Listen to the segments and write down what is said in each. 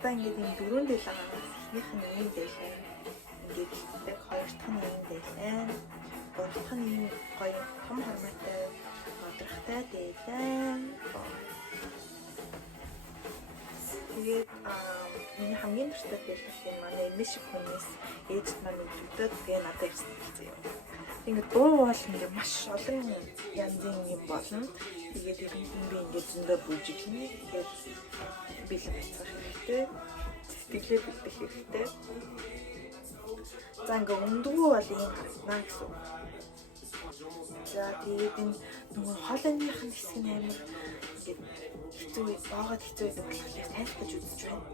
Одоо ингээд юм дөрөв дээл байгаагаас эхнийх нь ийм дэйлээ. Ингээд тэг хоёр дахь нь ийм дэйлээ. Гурав дахь нь ийм гоё том форматтай модрахтай дэйлээ. Тэгээд миний хамгийн дуртай дэйлэх юм манай эмээ шиг хүмүүс ээжд маань өгдөөд тэгээ надад ирсэн гэсэн юм. Ингээд дуу бол ингээд маш олон янзын юм болно. Тэгээд ерөнхийдөө би ингээд зөндөө бүжиглэнэ. Тэгээд бэлэн байцгаах хэрэгтэй. Сэтгэлээ бэлдэх хэрэгтэй. За ингээд өндгөө бол ийм харагдана гэсэн. За тэгээд энэ нөгөө хоолойных нь хэсэг нь амар ингээд хэцүү баагаад хэцүү байдаг болохоор тайлбарж үзэж байна.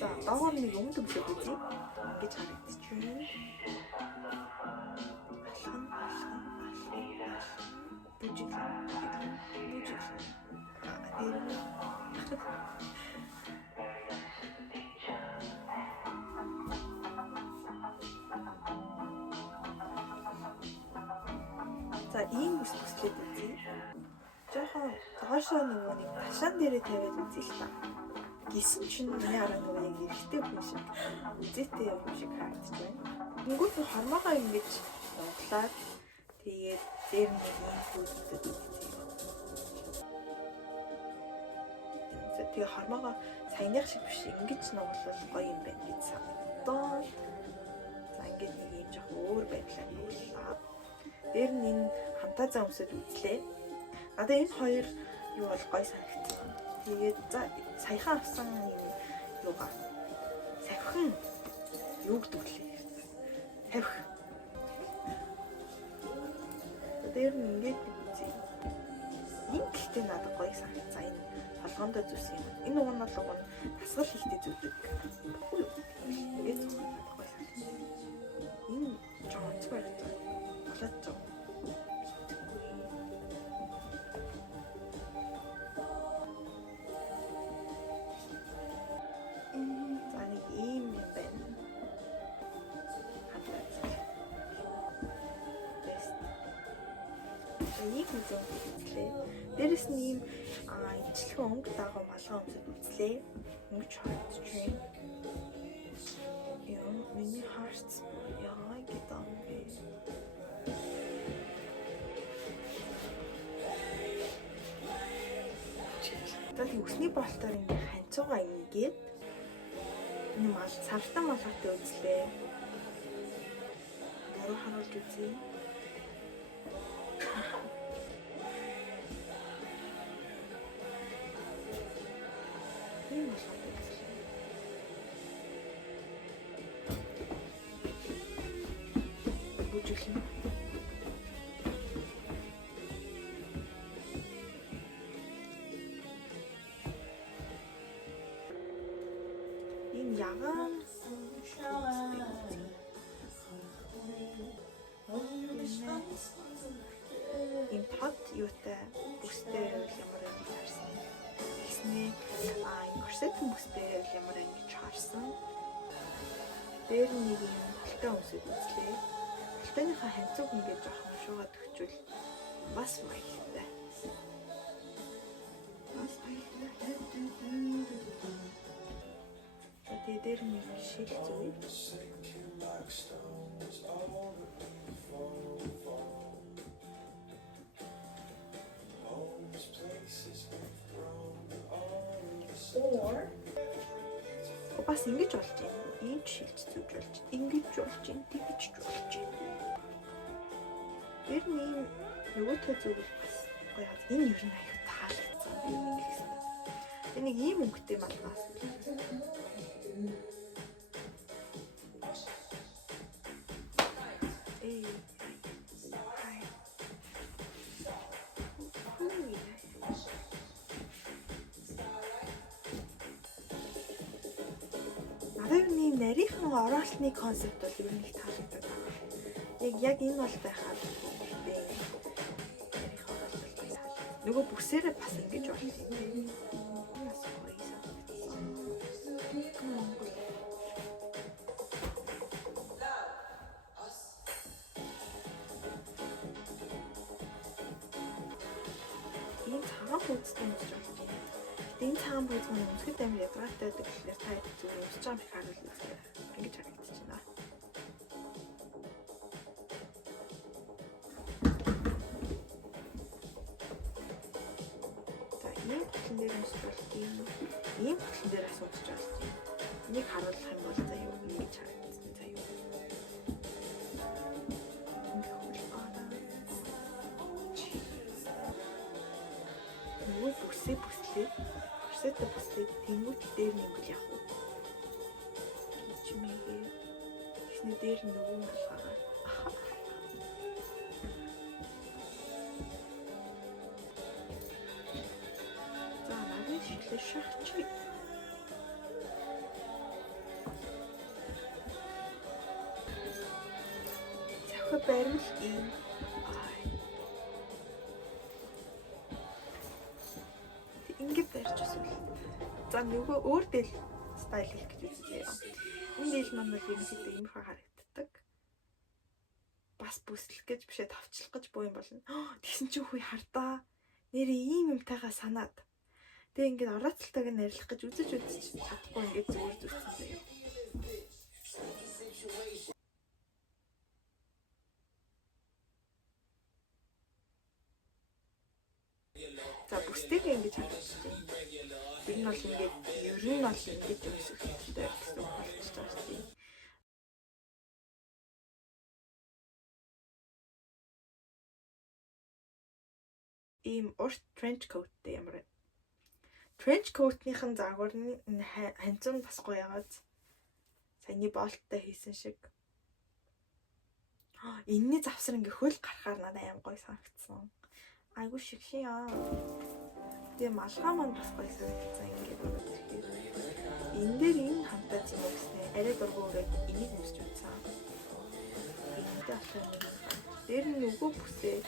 За доогоор нэг өмнө төмсөд үзье. Ингэж харагдчих юм. За ийм бүсчлээд үзье. Жохон цаашаа нөгөө нэг ташаан дээрээ тавиад үзье л та. Гисэн чинь миний араа нөгөө яг эргэтэй хүн шиг үзээтэй юм шиг харагдаж байна. Тэнгүүт хормоогоо ингэж нуглаад тэгээд дээр нэг юм хөөдөд үзье. Тэгээ хормоогоо саяных шиг биш ингэж нуглал гоё юм байна гэж санагдсан. За ингэж нэг юм жоох өөр байдлаар нуглаа. Дээр нь энэ хамтаа зам өмсөд үзлээ. Надад энэ хоёр юу бол гоё санагдсан. Тэгээд за саяхан авсан юм юугаа савхан юу гэдэг лээ. Тавих. Дээр нь ингэж үзье. Энэ гэхдээ надад гоё санагдсан. Энэ толгоондоо зүс юм. Энэ уг нь бол тасгал хийхдээ зүдэг. Ингэж надад гоё санагдсан. Энэ жоо баярлалаа. Болоод жоо. Нэг үзэн үзлээ. Дээрэс нь ийм имчилхэн өнгө дагуу малгай өмсөд үзлээ. Өнгөч харагдаж байна. Яа, миний харц яа гэдэг юм бэ? Тэгээд өсний болтоор ингээ ханцуугаа ингээд энэ мал цавтан малгайтай үзлээ. Дөрөв харуулж үзье. Бүжиглэн. Энэ ягаан энэ тод юутай бүстэй ямар юм харсан. Тэгснээ корсет бүстэй ямар ингэж харсан. Дээр нэг юм болтой өмсөд үзлээ. Болтойныхаа ханцууг ингээд жоохон шуугаад өгчүүл бас баяртай. Бас баяртай. Тэгээд дээр нэг шил зүй. Бас ингэж болж байна. Ийм шилж зүж болж, ингэж болж, тэгж болж байна. Тэр нэг нөгөөтгөө зүгэл бас гоё. Энэ ер нь аюу таалагдсан. Энэ нэг ийм өнгөтэй малгаас. Нарийнхан ороолтны концепт бол ер нь их таалагддаг байна. Яг энэ бол байхад нөгөө бүсээрээ бас ингэж болж байна. Бас гоё санагдсан. Энэ цагаан үздэг юм гэж болж байна. Гэтэ энэ цагаан бүлэг нь өмсгөл амар ядаргаатай байдаг гэхлээр та хэд зүгээр өмсч байгаа юм харуул үзээ. Ингэж харагдаж байна. За ийм бүтлэн дээр өмсч болж ийм бүтлэн дээр бас өмсч болж байна. Энийг харуулах юм бол за юу ингэж харагдсан за юу. Нөгөө бүсэтэй тэнгуут дээр нэнгэл явах уу. Чимээгээ ихний дээр нөгөө нь болохоор за нарийн шилээ шахчих. Захиа баримл ийм ингээд барьж эсвэл за нөгөө өөр дээл стайл хийх гэж үзлээ. Энэ дээл маань бол ерөнхийдөө иймэрхүү харагддаг. Бас бүслэх гэж бишээ тавчлах гэж боо юм болно. Тэгсэн чинь хүй хардаа. Нэрээ ийм юмтайгаа санаад. Тэгээ ингээд орооцолтойг нь арилгах гэж үзэж чадахгүй ингээд зүгээр зүрхсэн заяа. За бүстэйг ингэж харагдчих. Тэр нь бол ингээд ер нь бол ингэж өсөх хэрэгтэй гэсэн үг болчихж байгаа шүү дээ. Ийм урт trench coatтэй ямар вэ? Trench coat-ийн загвар нь ханцун бас гоё яагаад саяны болттой хийсэн шиг. Энэний завсар ингээ хөл гарахаар надад аим гоё санагдсан. Айгуу шигшээ яа. Тэгээ малгай маань бас гоё санагдсан ингээд ирэхээр. Энэ дээр энэ хамтаа юм өгснэ. Арай дургуураад энийг өмсч үзсэн. Энэтэй алхах юм. Дээр нь нөгөө бүсээ.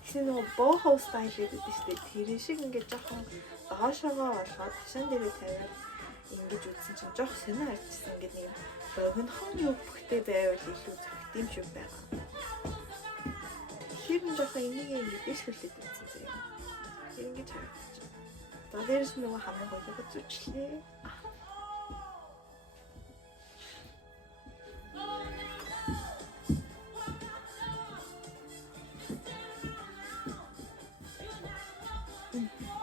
Тэгсэн нөгөө бохоо стайл гэдэг шүү дээ. Тэрэн шиг ингээд жоохон доошоогоо олгоод хашаан дээрээ тавиад ингэж үзсэн чинь жоох сонио харагдсан. Ингээд нэг богинохон юу бүхтэй байвал илүү зөвхт юм шиг байгаа. Тэр нь жоохон энийг ингэж дэвшүүлээд үзсэн заяа. Ингэж харагдаж байна. За дээрээс нөгөө хамгийн гоёг зүчлээ.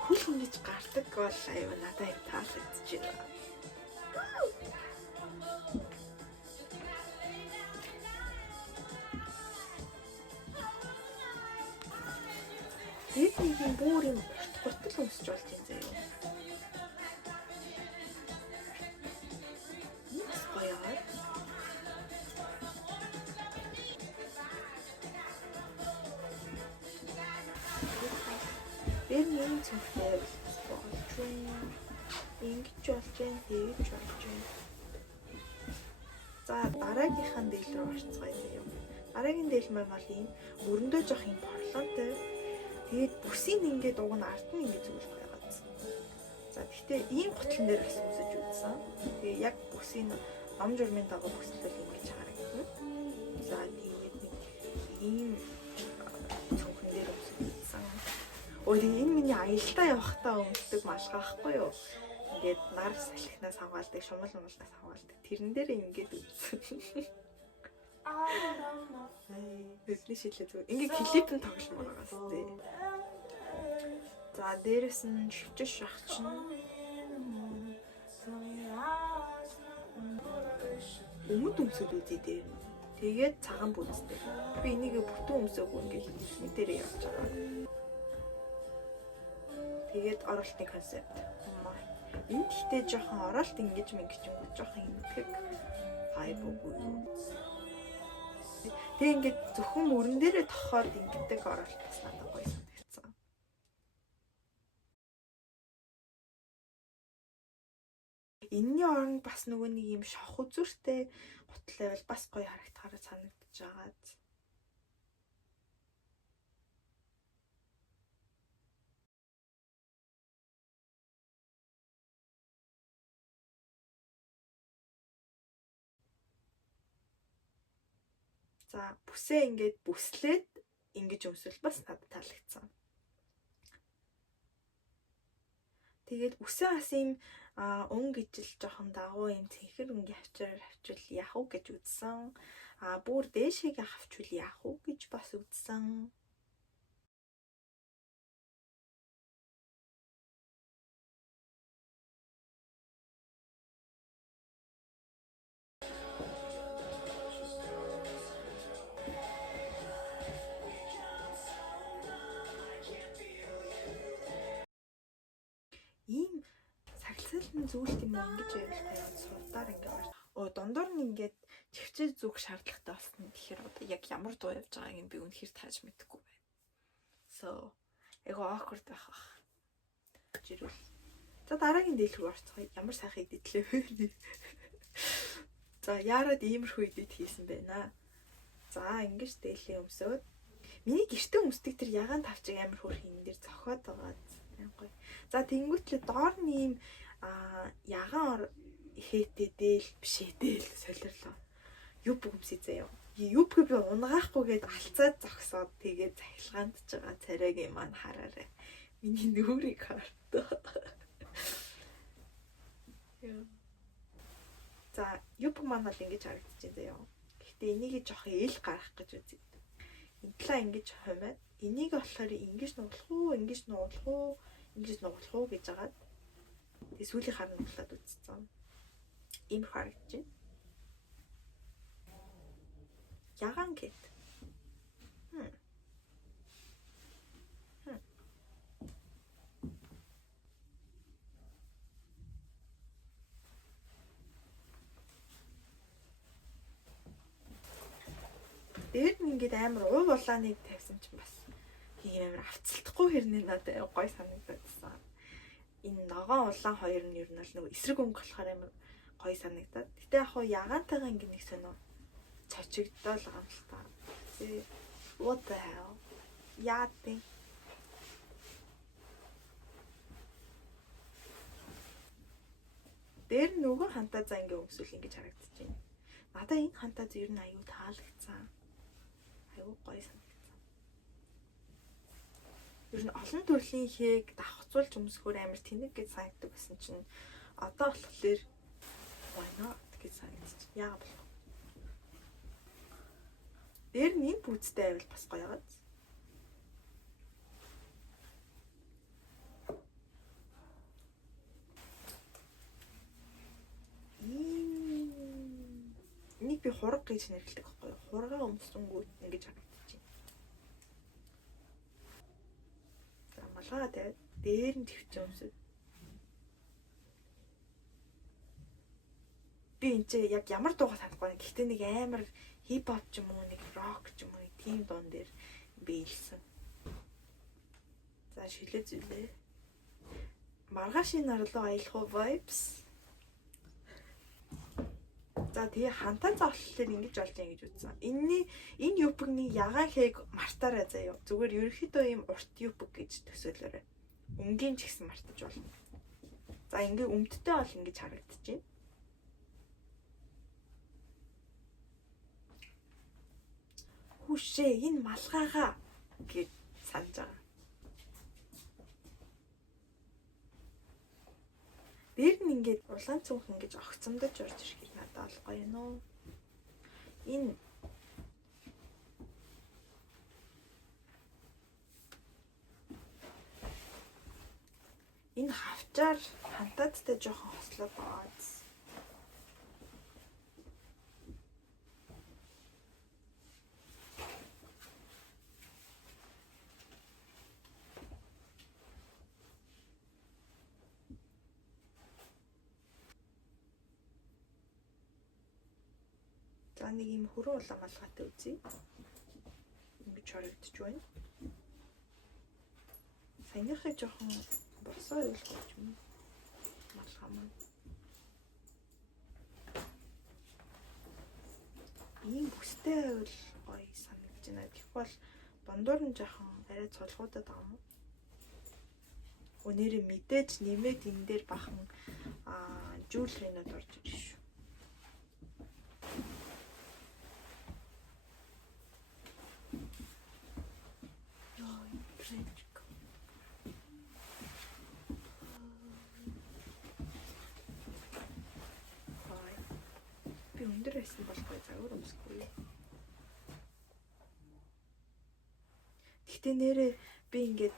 Хөл ингэж гардаг бол аюу надад юм таалагдж байна. Ийм бүр юм хуртал өмсч болж юм заяа. Бас гоё аа. Тэр нэг цогтой болж байна. Ингэж болж байна, тэгж болж байна. За дараагийнхаа дээл рүү орцгоё заяа. Дараагийн дээл маань бол ийм мөрөндөө жоох юм борлонтой. Тэгээд бүсийн ингээд уг нь ард нь ингээд зүгэл байгаадсан. За гэхдээ ийм готлон дээр бас үзэж үзсэн. Тэгээ яг бүсийн ном журмын дагуу бүслэл ингэж харагдана. За тэгээд нэг ийм цонхон дээр үзсэн. Өө энэ миний аялалтаа явахдаа өмсдөг малгайхгүй юу? Ингээд нар салхинаас хамгаалдаг, шумал муулнаас хамгаалдаг. Тэрэн дээр ингээд үзсэн. Бидний шилээ зүг. Ингээ клипэн тоглоом байгаас тээ. За дээрэс нь шивчш шахч нь өмд өмсөд үзье дээр. Тэгээд цагаан бүцтэй. Би энийг бүтэн өмсөөгүй ингээ мэдэрээ явж байгаа. Тэгээд оролтын концепт. Энэ гэхдээ жоохон оролт ингэж мэнгэж юм уу? Жоохон ингэдэг хайп үгүй юу? Тэг ингээд зөвхөн мөрөн дээрээ тохоод ингэдэг оролт бас надад гоё санагдсан. Энэний оронд бас нөгөө нэг юм шавх үзүүртэй гутал байвал бас гоё харагдахаар санагдаж байгаа. За бүсээ ингээд бүслээд ингэж өмсвөл бас надад таалагдсан. Тэгээд үсэн бас юм өнгө ижил жоохон дагуу юм цэнхэр өнгийн авчвал яах вэ гэж үзсэн. Бүр дээшээгээ авчвал яах вэ гэж бас үзсэн. Ийм сагсаалтан зүйлт юм ингэж байвал сурдаар ингээд дундуур нь ингээд чивчээ зүг шаардлагатай болсон. Тэгэхээр одоо яг ямар дуу явж байгааг нь би үнэхээр тааж мэдэхгүй байна. So эго awkward байх. Жирүүл. За дараагийн дийл рүү орцгоё. Ямар сайхан эдэтлээ вэ? За яарад иймэрхүү эдэт хийсэн байна. За ингэж дээлээ өмсөөд миний гэртээ өмсдөг тэр ягаан тавчиг амар хөрх энэ дэр зохиод байгаа. Гоё. За тэнгуүтлээ доор нь ийм ягаан хээтэй дээл бишээ дээл солирлоо. Юб өмсөй заяа. Юбг би унгаахгүйгээд алцаад зогсоод тэгээд захилгаанд ч байгаа царайгийн маань хараарай. Миний нүрийг хартаа. За юбг маань бол ингэж харагдаж байна заяа. Гэхдээ энийг жоох ил гаргах гэж үзье. Энэ талаа ингэж хумаад энийг болохоор ингэж нуглах уу, ингэж нуглах уу, ингэж нуглах уу гэж агаад тэгээ сүүлийн хар нуглаад үзсэн. Ийм харагдаж байна. Ягаан гэт. Дээр нь ингээд амар ув улааныг тавьсан чинь бас амар авцалтахгүй хэрнээ надад гой санагдсан. Энэ ногоон улаан хоёр нь ер нь л нөгөө эсрэг өнгө болохоор амар гой санагдаад. Гэтэ яг хуу ягаантайгаа ингэ нэг сонио цочигдол байгаа юм л та. What the hell? Яатын. Дээр нөгөө хантаа за ингэ өмсвөл ингэж харагдаж байна. Надаа энэ хантаа ер нь аюу таалагдсан. Аюу гоё санагдсан. Ер нь олон төрлийн хээг давхцуулж өмсөхөр амар тэнэг гэж санагддаг гэсэн чинь одоо болохоор why not гэж санагдчих. Яагаад болох вэ? Дээр нь энэ пүүцтэй байвал бас гоё яваад. Энийг би хураг гэж нэрлэдэг байхгүй юу? Хургаа өмсөнгүүт ингэж харагдаж байна. За малгайгаа тавиад дээр нь төвчөө өмсөв. Би энэ яг ямар дуугаа санахгүй байна. Гэхдээ нэг амар хип-хоп ч юм уу, нэг рок ч юм уу, тийм дуун дээр биелсэн. За шилээ зүйлээ. Маргаашийн нарлуу аялах уу vibes. За тэгээ хантаа зовлолоор ингэж болж байгаа гэж үзсэн. Энэ юпгны ягаан хээг мартаарай заяа. Зүгээр ерөнхийдөө ийм урт юпг гэж төсөөлөөрэй. Өнгийн ч гэсэн мартаж болно. За ингээ өмдтэй бол ингэж харагдаж байна. Хүшээ энэ малгайгаа гэж санаж байгаа. Дээр нь ингээд улаан цүнх ингэж огцомдож орж ирэх надад бол гоё нөө. Энэ хавчаар хантаадтай жоохон хослоо баац. За нэг юм хөрөө улаан малгайтай үзье. Ингэж харагдаж байна. Саяныхаа жоохон босоо явуулах юм. Малгай маань. Ийм бүстэй байвал гоё санагдаж байна. Тэгвэл дундуур нь жоохон арай цолгуудад байгаа юм. Өнөөдөр мэдээж нэмээд энэ дээр бахан жуулринууд орж ирж шүү. байсан болохгүй загвар өмсөхгүй. Гэхдээ нэрээ би ингээд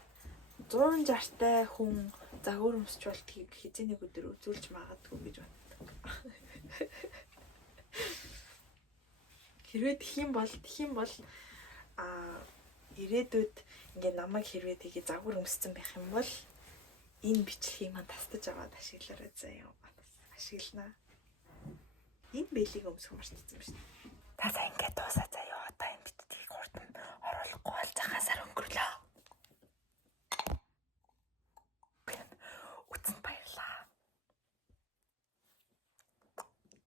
160-тай хүн загвар өмсч болтгийг хизээний өдөр үзүүлж магадгүй гэж боддог. Хэрвээ тхих юм бол ирээдүйд ингээд намайг хэрвээ тгий загвар өмссөн байх юм бол энэ бичлэгийг маань тастаж аваад ашиглаарай заяа. Ашиглана. Энэ бэлийг өмсөх мартсан юм шиг. Та сайн ингээд дуусаа заяа. Одоо энэ бичлэгийг хурдан оруулахгүй бол цагаасаар өнгөрлөө.